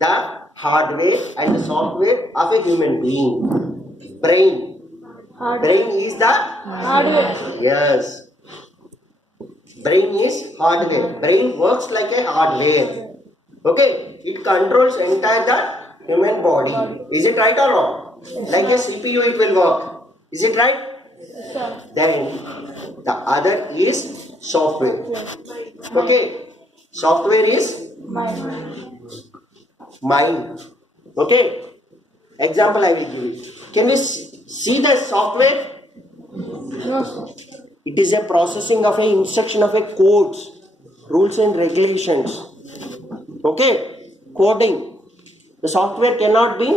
the hardware and the software of a human being. Brain. Brain is the hardware. yes. Brain is hardware. Brain works like a hardware. Okay, it controls entire the human body. Is it right or wrong? Like a CPU, it will work. Is it right? Then the other is software. Okay, software is mind. Okay, example I will give you. Can we see the software? No, sir. It is a processing of a instruction of a codes, rules and regulations. Okay, coding. The software cannot be.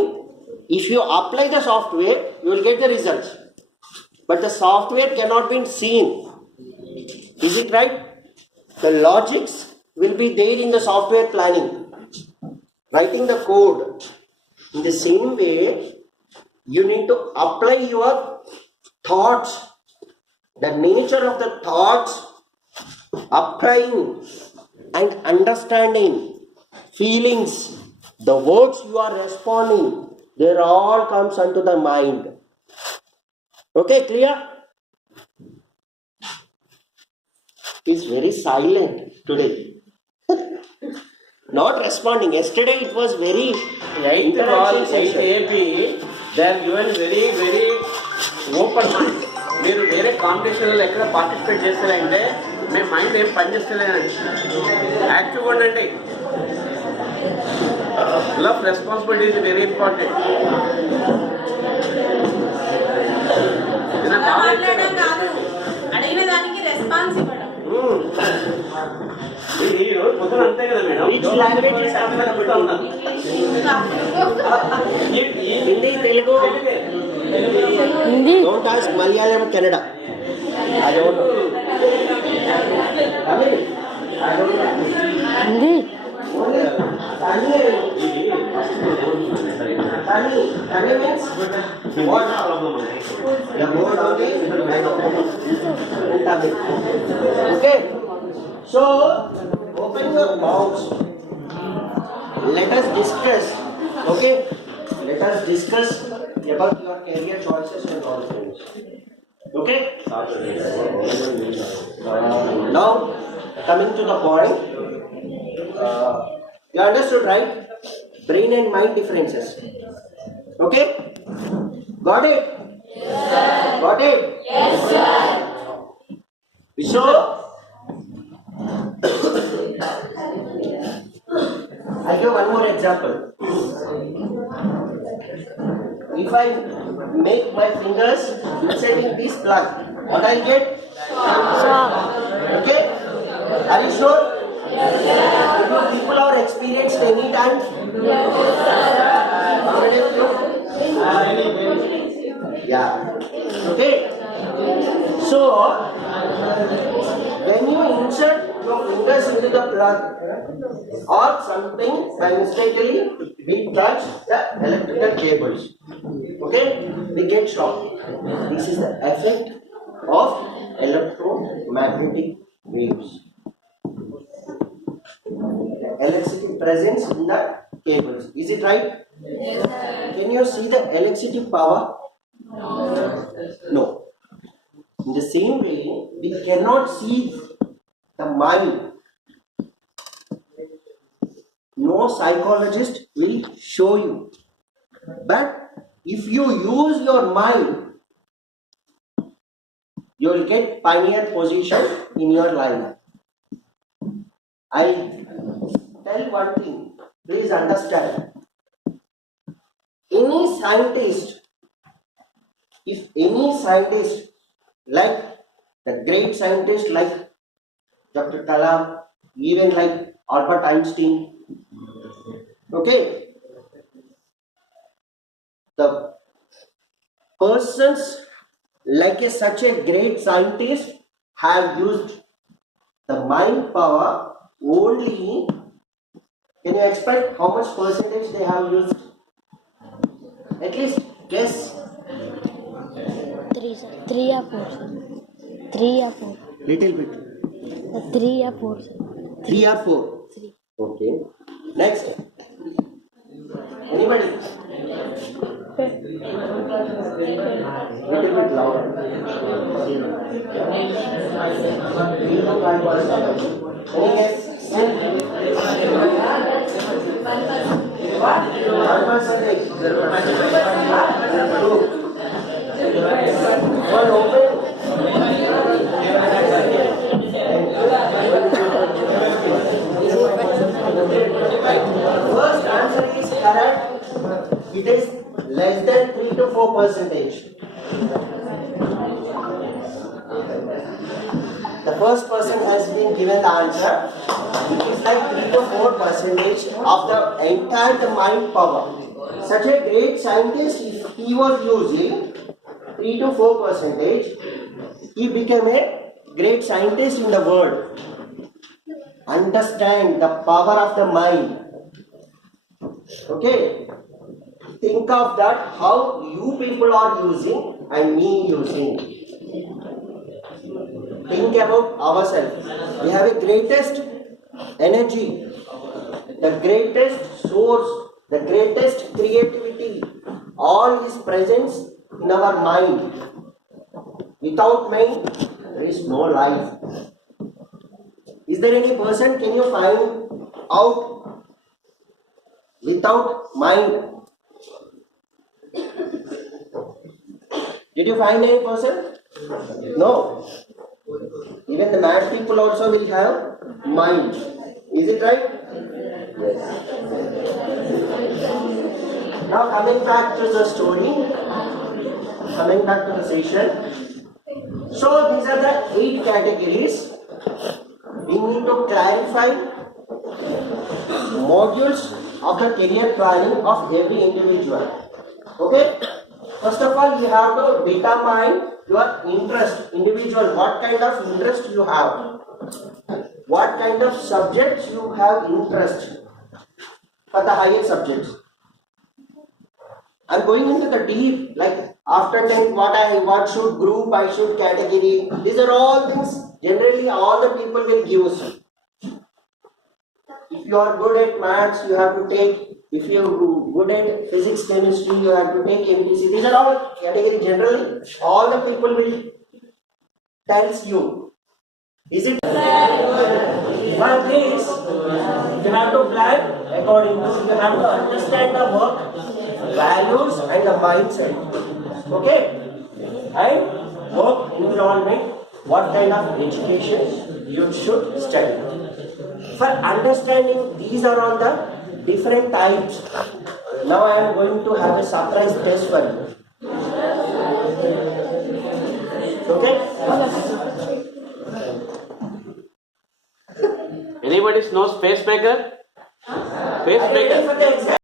If you apply the software, you will get the results. But the software cannot be seen. Is it right? The logics will be there in the software planning. Writing the code. In the same way, you need to apply your thoughts. The nature of the thoughts, applying and understanding, feelings, the words you are responding, they all comes unto the mind. Okay, clear? Is very silent today. Not responding. Yesterday it was very 8th ball, 8th AP, they are given very open mind. మీరు వేరే కాంపిటీషన్లో ఎక్కడ participate చేస్తారంటే మేము mind ఏం పనిచేస్తలేదండి. యాక్టివ్గా ఉండండి. Love responsibility is very important. అడిగిన దానికి రెస్పాన్స్ ఇవ్వడం. ఈ రోజు పొద్దున అంతే కదా madam. Hindi, Telugu, Hindi. don't ask Malayalam, Kannada. I don't know. Hindi. Tani means what? The word only I know. Okay. So open your mouths. Let us discuss. Okay. Let us discuss about your career choices and all things. Okay. Now coming to the point. You understood, right? Brain and mind differences. Okay? Got it? Yes, sir. Got it? Yes, sir. So, I'll give one more example. If I make my fingers inside in this plug, what I'll get? Okay? Are you sure? Yes, sir. People are experienced any time? Yes, sir. How many of you? Yeah. Okay? So, when you insert your fingers into the plug or something by mistakenly, we touch the electrical cables. Okay? We get shock. This is the effect of electromagnetic waves. Electricity presence in the cables. Is it right? Yes, sir. Can you see the electricity power? No. In the same way, we cannot see the mind. No psychologist will show you. But if you use your mind, you will get pioneer position in your life. I tell one thing, please understand. Any scientist, if any scientist, like the great scientist like Dr. Kalam, even like Albert Einstein, okay, the persons like such a great scientist have used the mind power only. Can you expect how much percentage they have used? At least guess. 3, sir. 3 or 4, sir. 3 or 4. Little bit. 3 or 4, sir. 3 or 4. 3. Okay. Next. Anybody? Little bit louder. 3 to 5%. Any guess? 1%. 2. One open. First answer is correct. It is less than 3 to 4%. The first person has been given the answer. It is like 3 to 4% of the entire mind power. Such a great scientist, if he was using 3 to 4%, he became a great scientist in the world. Understand the power of the mind. Okay? Think of that, how you people are using and me using. Think about ourselves. We have a greatest energy, the greatest source, the greatest creativity. All is presence in our mind. Without mind, there is no life. Is there any person, can you find out without mind? Did you find any person? No. Even the mad people also will have mind. Is it right? Yes. Now coming back to the story, coming back to the session. So these are the 8 categories. We need to clarify modules of the career planning of every individual. Okay? First of all, you have to determine your interest, individual, what kind of interest you have, what kind of subjects you have interest for the higher subjects. I'm going into the deep, like after 10th, what should group, I should category. These are all things generally all the people will give us. If you are good at maths, you have to take. If you are good at physics, chemistry, you have to take MPC. These are all category generally. All the people will tells you. Is it? But please, you have to plan according to. You have to understand the work, values, and the mindset. Okay, and work environment. What kind of education you should study. For understanding, these are all the different types. Now I am going to have a surprise test for you. Okay? Anybody knows pacemaker? Pacemaker. For the exam.